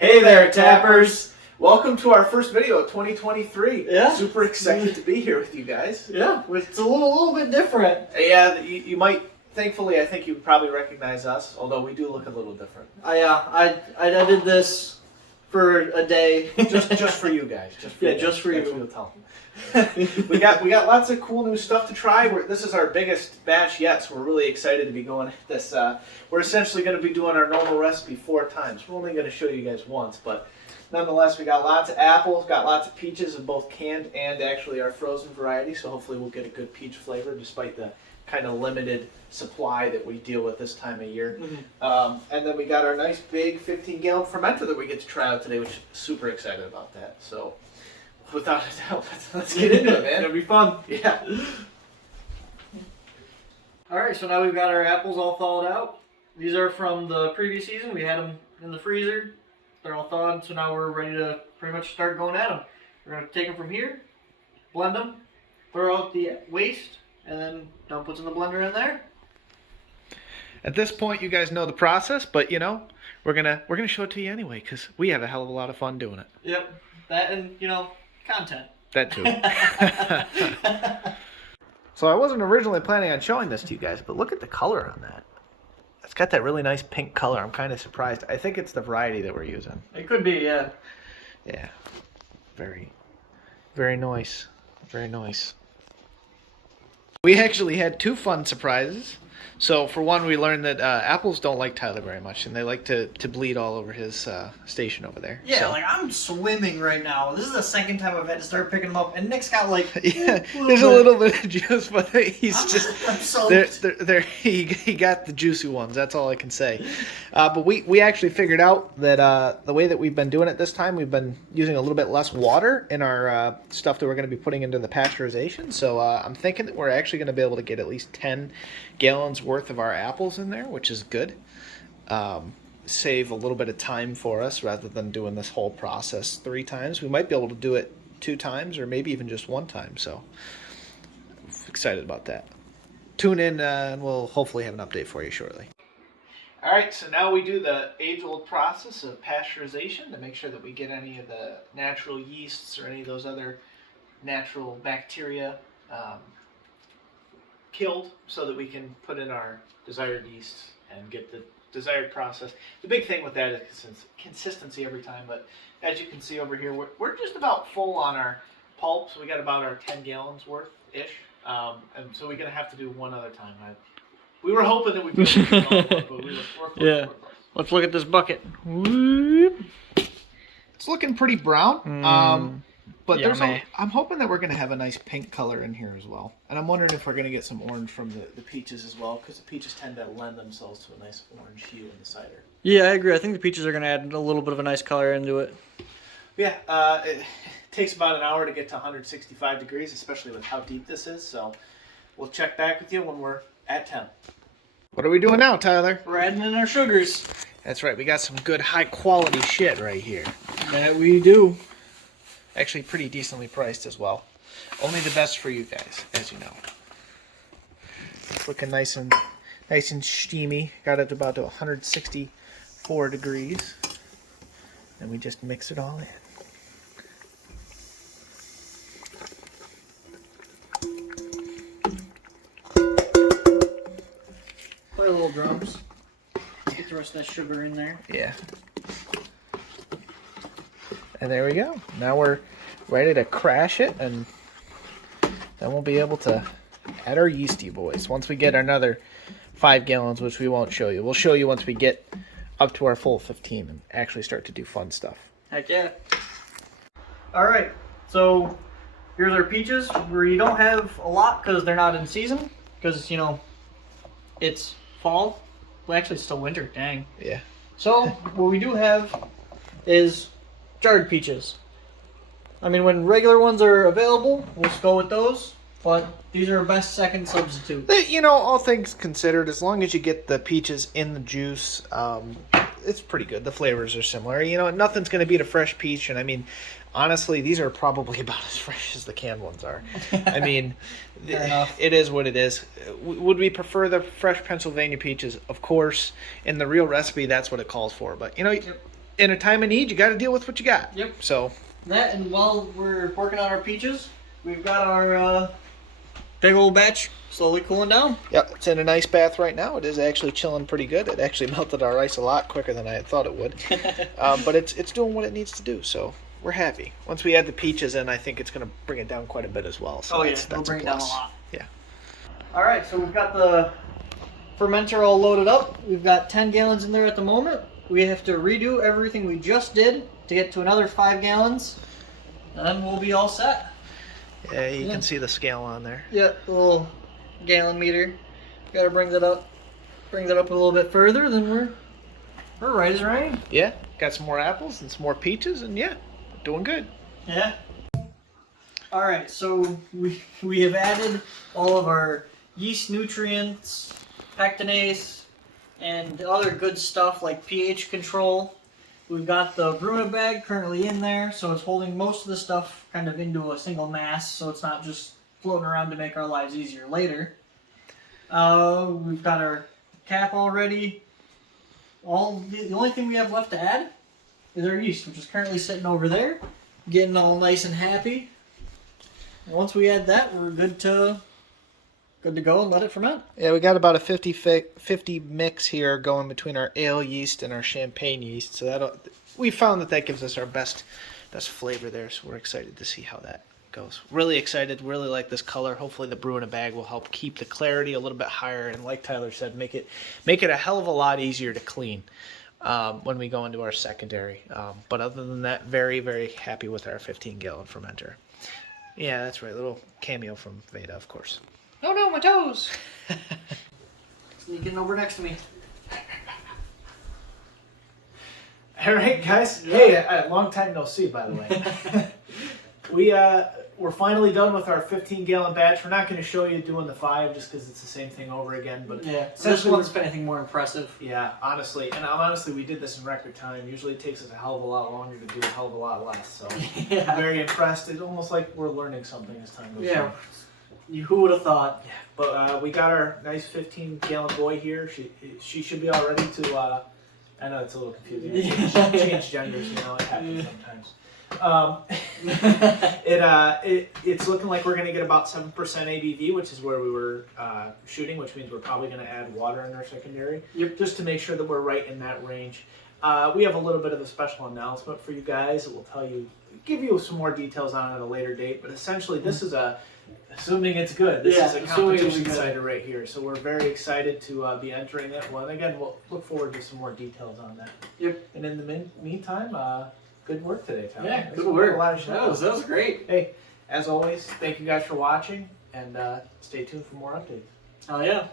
Hey there, Tappers! Welcome to our first video of 2023. Yeah. Super excited to be here with you guys. Yeah, it's a little bit different. Yeah, you might, thankfully, I think you probably recognize us, although we do look a little different. I did this for a day. just for you guys. Just for yeah, you guys. just for Thanks you. For the tell. we got lots of cool new stuff to try. This is our biggest batch yet, so we're really excited to be going at this. We're essentially going to be doing our normal recipe 4 times. We're only going to show you guys once, but nonetheless, we got lots of apples, got lots of peaches of both canned and actually our frozen variety, so hopefully we'll get a good peach flavor despite the kind of limited supply that we deal with this time of year. Mm-hmm. And then we got our nice big 15-gallon fermenter that we get to try out today, which I'm super excited about that. So without a doubt, let's get into it, man. It'll be fun. Yeah. Alright, so now we've got our apples all thawed out. These are from the previous season. We had them in the freezer. They're all thawed, so now we're ready to pretty much start going at them. We're going to take them from here, blend them, throw out the waste, and then dump what's in the blender in there. At this point, you guys know the process, but you know, we're gonna show it to you anyway because we have a hell of a lot of fun doing it. Yep, that and content. That too. So I wasn't originally planning on showing this to you guys, but look at the color on that. It's got that really nice pink color. I'm kind of surprised. I think it's the variety that we're using. It could be, yeah. Yeah. Very, very nice. Very nice. We actually had 2 fun surprises. So for one, we learned that apples don't like Tyler very much, and they like to bleed all over his station over there. Yeah, so. like I'm swimming right now. This is the second time I've had to start picking them up, and Nick's got like yeah, there's a little bit of juice, but he's I'm soaked. He got the juicy ones. That's all I can say. But we actually figured out that the way that we've been doing it this time, we've been using a little bit less water in our stuff that we're going to be putting into the pasteurization. So I'm thinking that we're actually going to be able to get at least 10 gallons worth of our apples in there, which is good. Save a little bit of time for us rather than doing this whole process 3 times. We might be able to do it 2 times or maybe even just 1 time. So excited about that. Tune in and we'll hopefully have an update for you shortly. All right, so now we do the age-old process of pasteurization to make sure that we get any of the natural yeasts or any of those other natural bacteria killed so that we can put in our desired yeast and get the desired process. The big thing with that is consistency every time, but as you can see over here, we're just about full on our pulp, so we got about our 10 gallons worth-ish, and so we're going to have to do 1 other time. We were hoping that we'd be able to do it all, but we were yeah. Let's look at this bucket. Whoop. It's looking pretty brown. But yeah, I'm hoping that we're going to have a nice pink color in here as well. And I'm wondering if we're going to get some orange from the peaches as well, because the peaches tend to lend themselves to a nice orange hue in the cider. Yeah, I agree. I think the peaches are going to add a little bit of a nice color into it. Yeah, it takes about an hour to get to 165 degrees, especially with how deep this is. So we'll check back with you when we're at 10. What are we doing now, Tyler? We're adding in our sugars. That's right. We got some good high-quality shit right here. That we do. Actually pretty decently priced as well. Only the best for you guys, as you know. It's looking nice and steamy. Got it about to 164 degrees. And we just mix it all in. Play little drums. Get the rest of that sugar in there. Yeah. And there we go. Now we're ready to crash it, and then we'll be able to add our yeasty boys once we get another 5 gallons, which we won't show you. We'll show you once we get up to our full 15 and actually start to do fun stuff. Heck yeah. Alright, so here's our peaches. We don't have a lot because they're not in season, because, it's fall. Well, actually, it's still winter. Dang. Yeah. So, what we do have is jarred peaches. I mean, when regular ones are available, we'll just go with those. But these are our best second substitute. All things considered, as long as you get the peaches in the juice, it's pretty good. The flavors are similar. Nothing's going to beat a fresh peach. And I mean, honestly, these are probably about as fresh as the canned ones are. I mean, it is what it is. Would we prefer the fresh Pennsylvania peaches? Of course. In the real recipe, that's what it calls for. But, in a time of need, you got to deal with what you got. Yep. So That, and while we're working on our peaches, we've got our big old batch slowly cooling down. yep, it's in an ice bath right now. It is actually chilling pretty good. It actually melted our ice a lot quicker than I had thought it would. But it's doing what it needs to do. So we're happy. Once we add the peaches in, I think it's going to bring it down quite a bit as well. So It'll bring it down a plus. lot. Yeah. All right, so we've got the fermenter all loaded up. We've got 10 gallons in there at the moment. We have to redo everything we just did to get to another 5 gallons, and then we'll be all set. Yeah, you can see the scale on there. Yeah, the little gallon meter. Got to bring that up a little bit further. Then we're right as rain. Yeah, got some more apples and some more peaches, and yeah, doing good. Yeah. All right, so we have added all of our yeast nutrients, pectinase, and other good stuff like pH control. We've got the brewing bag currently in there, so it's holding most of the stuff kind of into a single mass, so it's not just floating around to make our lives easier later. We've got our cap already. The only thing we have left to add is our yeast, which is currently sitting over there, getting all nice and happy. And once we add that, we're good to go and let it ferment. Yeah, we got about a 50 mix here going between our ale yeast and our champagne yeast. So we found that gives us our best flavor there. So we're excited to see how that goes. Really excited. Really like this color. Hopefully the brew in a bag will help keep the clarity a little bit higher. And like Tyler said, make it a hell of a lot easier to clean when we go into our secondary. But other than that, very, very happy with our 15-gallon fermenter. Yeah, that's right. Little cameo from Veda, of course. Oh no, my toes! Sneaking over next to me. All right, guys. Hey, long time no see, by the way. We're finally done with our 15-gallon batch. We're not going to show you doing the 5 just because it's the same thing over again. But yeah, this one's anything more impressive. Yeah, honestly. And honestly, we did this in record time. Usually it takes us a hell of a lot longer to do a hell of a lot less. So yeah. Very impressed. It's almost like we're learning something as time goes on. Who would have thought? Yeah, but we got our nice 15-gallon boy here. She should be all ready to. I know it's a little confusing. Change genders, you know, it happens sometimes. It's looking like we're going to get about 7% ABV, which is where we were shooting, which means we're probably going to add water in our secondary, just to make sure that we're right in that range. We have a little bit of a special announcement for you guys that will give you some more details on it at a later date. But essentially, this is assuming it's good. This is a competition cider right here. So we're very excited to be entering it. Well, and again, we'll look forward to some more details on that. Yep. And in the meantime, good work today, Tyler. Yeah, good work. A lot of that was great. Hey, as always, thank you guys for watching, and stay tuned for more updates. Oh yeah.